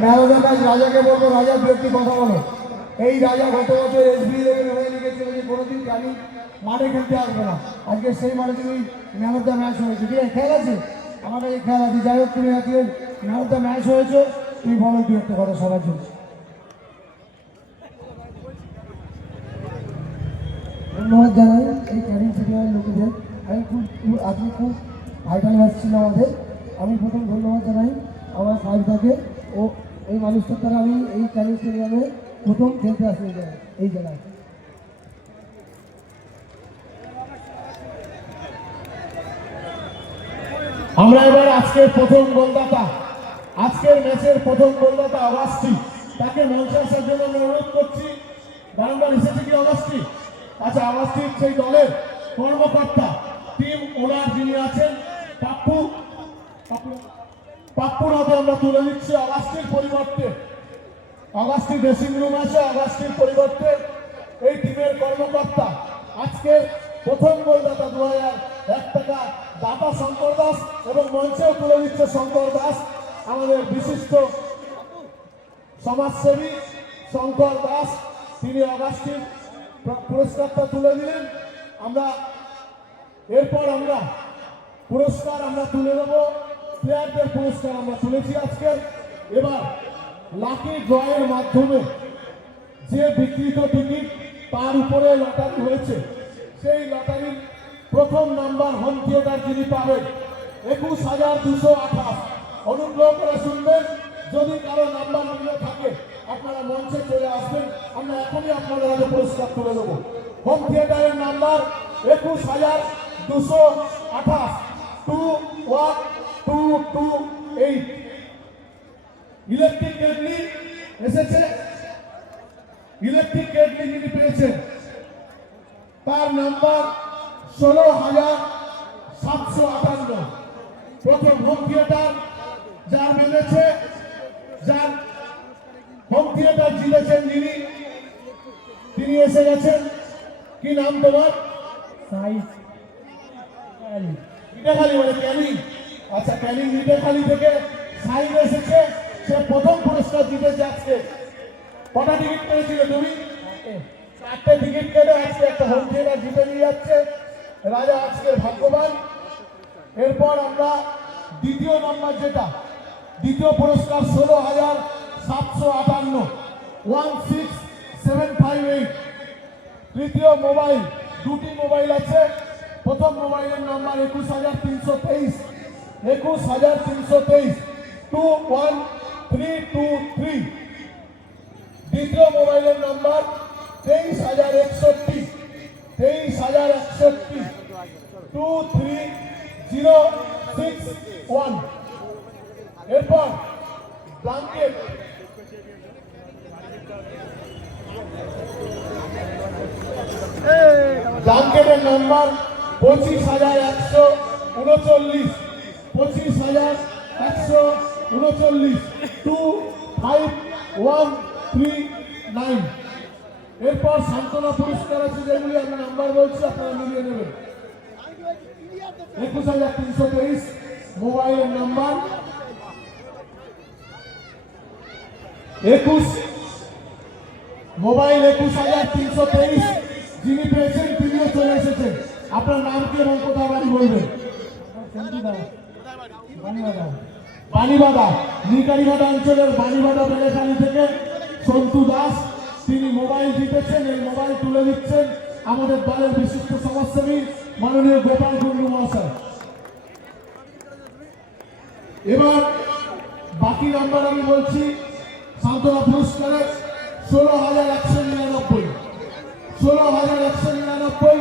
Marathon match রাজাকে বলব রাজা একটি কথা বলো। এই রাজা গত বছর এসবি হয়ে লিখেছিল যে কোনোদিন জানি মাঠে খেলতে আসবে না। আজকে সেই মাঠে তুমি দ্য ম্যাচ হয়েছে। ঠিক আছে, খেয়াল আছে? আমার কাছে খেয়াল আছে। যাই হোক, তুমি আজকে দ্য ম্যাচ হয়েছো, তুমি বলো দু একটা কথা সবার জন্য। ধন্যবাদ জানাই এই ক্যারিং সিরিয়ালের লোকেদের। আমি খুব- আজকে খুব ভাইটাল ম্যাচ ছিল আমাদের। আমি প্রথম ধন্যবাদ জানাই আমার সাহেবদাকে ও এই মানুষটার দ্বারা আমি এই ক্যারিং সিরিয়ালে প্রথম খেলতে আসি এই জায়গায় আমরা এবার আজকের প্রথম গোলদাতা, আজকের ম্যাচের প্রথম গোলদাতা অগাস্টি। তাকে মঞ্চে আসার জন্য আমি অনুরোধ করছি বারংবার এসেছে কি অগাস্টি? আচ্ছা অগাস্টির সেই দলের কর্মকর্তা টিম ওনার যিনি আছেন, পাপ্পু পাপ্পু। পাপ্পুর হাতে আমরা তুলে দিচ্ছি অগাস্টির পরিবর্তে। অগাস্টি ড্রেসিং রুম আছে, অগাস্টির পরিবর্তে এই টিমের কর্মকর্তা। আজকে প্রথম গোলদাতা দু হাজার এক টাকা দাতা শঙ্কর দাস এবং মঞ্চেও তুলে দিচ্ছে শঙ্কর দাস। আমাদের বিশিষ্ট সমাজসেবী শঙ্কর দাস, তিনি অগাস্টির পুরস্কারটা তুলে দিলেন। আমরা, এরপর আমরা পুরস্কার আমরা তুলে দেব। প্লেয়ারদের পুরস্কার আমরা তুলেছি আজকে। এবার লাকি ড্রয়ের মাধ্যমে যে বিকৃত টিকিট তার উপরে লটারি হয়েছে, সেই লটারির প্রথম নাম্বার হোম থিয়েটার যিনি পাবেন, একুশ হাজার দুশো আঠাশ। অনুগ্রহ করে শুনবেন, যদি কারও নাম্বার মিলে থাকে, আপনারা মঞ্চে চলে আসবেন, আমরা এখনই আপনাদের হাতে পুরস্কার তুলে দেবো। হোম থিয়েটারের নাম্বার একুশ হাজার দুশো আঠাশ। Two one two two eight electric kettle এসেছে ইলেকট্রিক কেটলি যিনি পেয়েছেন তার নাম্বার ষোলো হাজার সাতশো আটান্ন। প্রথম হোম থিয়েটার যার মেনেছে যার হোম থিয়েটার জিতেছেন যিনি তিনি এসে গেছেন। কি নাম তোমার? সাইজ মিঠাখালি মানে ক্যানিং আচ্ছা ক্যানিং মিঠাখালি থেকে সাইন এসেছে, সে প্রথম পুরস্কার জিতে যাচ্ছে। কটা টিকিট পেয়েছিলে তুমি? চারটে টিকিট কেটে আজকে একটা হোম থিয়েটার জিতে নিয়ে যাচ্ছে। রাজা আজকের ভাগ্যবান। এরপর আমরা দ্বিতীয় নম্বর যেটা, দ্বিতীয় পুরস্কার ষোলো হাজার সাতশো আটান্ন। One six seven five eight. তৃতীয় মোবাইল, দুটি মোবাইল আছে। প্রথম মোবাইলের নাম্বার একুশ হাজার তিনশো তেইশ। একুশ হাজার তিনশো তেইশ two one three two three দ্বিতীয় মোবাইলের নাম্বার তেইশ হাজার একষট্টি, তেইশ হাজার একষট্টি two three zero six one এরপর ব্লাঙ্কেট। ব্লাঙ্কেটের নাম্বার পঁচিশ হাজার একশো উনচল্লিশ। হাজার একশো উনচল্লিশ। Two five one three nine এরপর সান্ত্বনা পুরস্কার আছে যেগুলি আমি নাম্বার বলছি, আপনারা মিলিয়ে নেবেন। একুশ হাজার তিনশো তেইশ মোবাইলের নাম্বার। একুশ, মোবাইল একুশ হাজার তিনশো তেইশ। যিনি পেয়েছেন, তিনিও চলে এসেছেন। আপনার নাম কি এবং কোথায় বাড়ি বলবেন? বাণীবাদা। নিকারিঘাটা অঞ্চলের বাণীবাদা বেলেখালি থেকে সন্তু দাস, তিনি মোবাইল জিতেছেন এই মোবাইল তুলে দিচ্ছেন আমাদের দলের বিশিষ্ট সমাজসেবী মাননীয় গোপাল কুন্ডু মহাশয়। এবার বাকি নাম্বার আমি বলছি, সান্ত্বনা পুরস্কারের ষোলো হাজার একশো নিরানব্বই। ষোলো হাজার একশো নিরানব্বই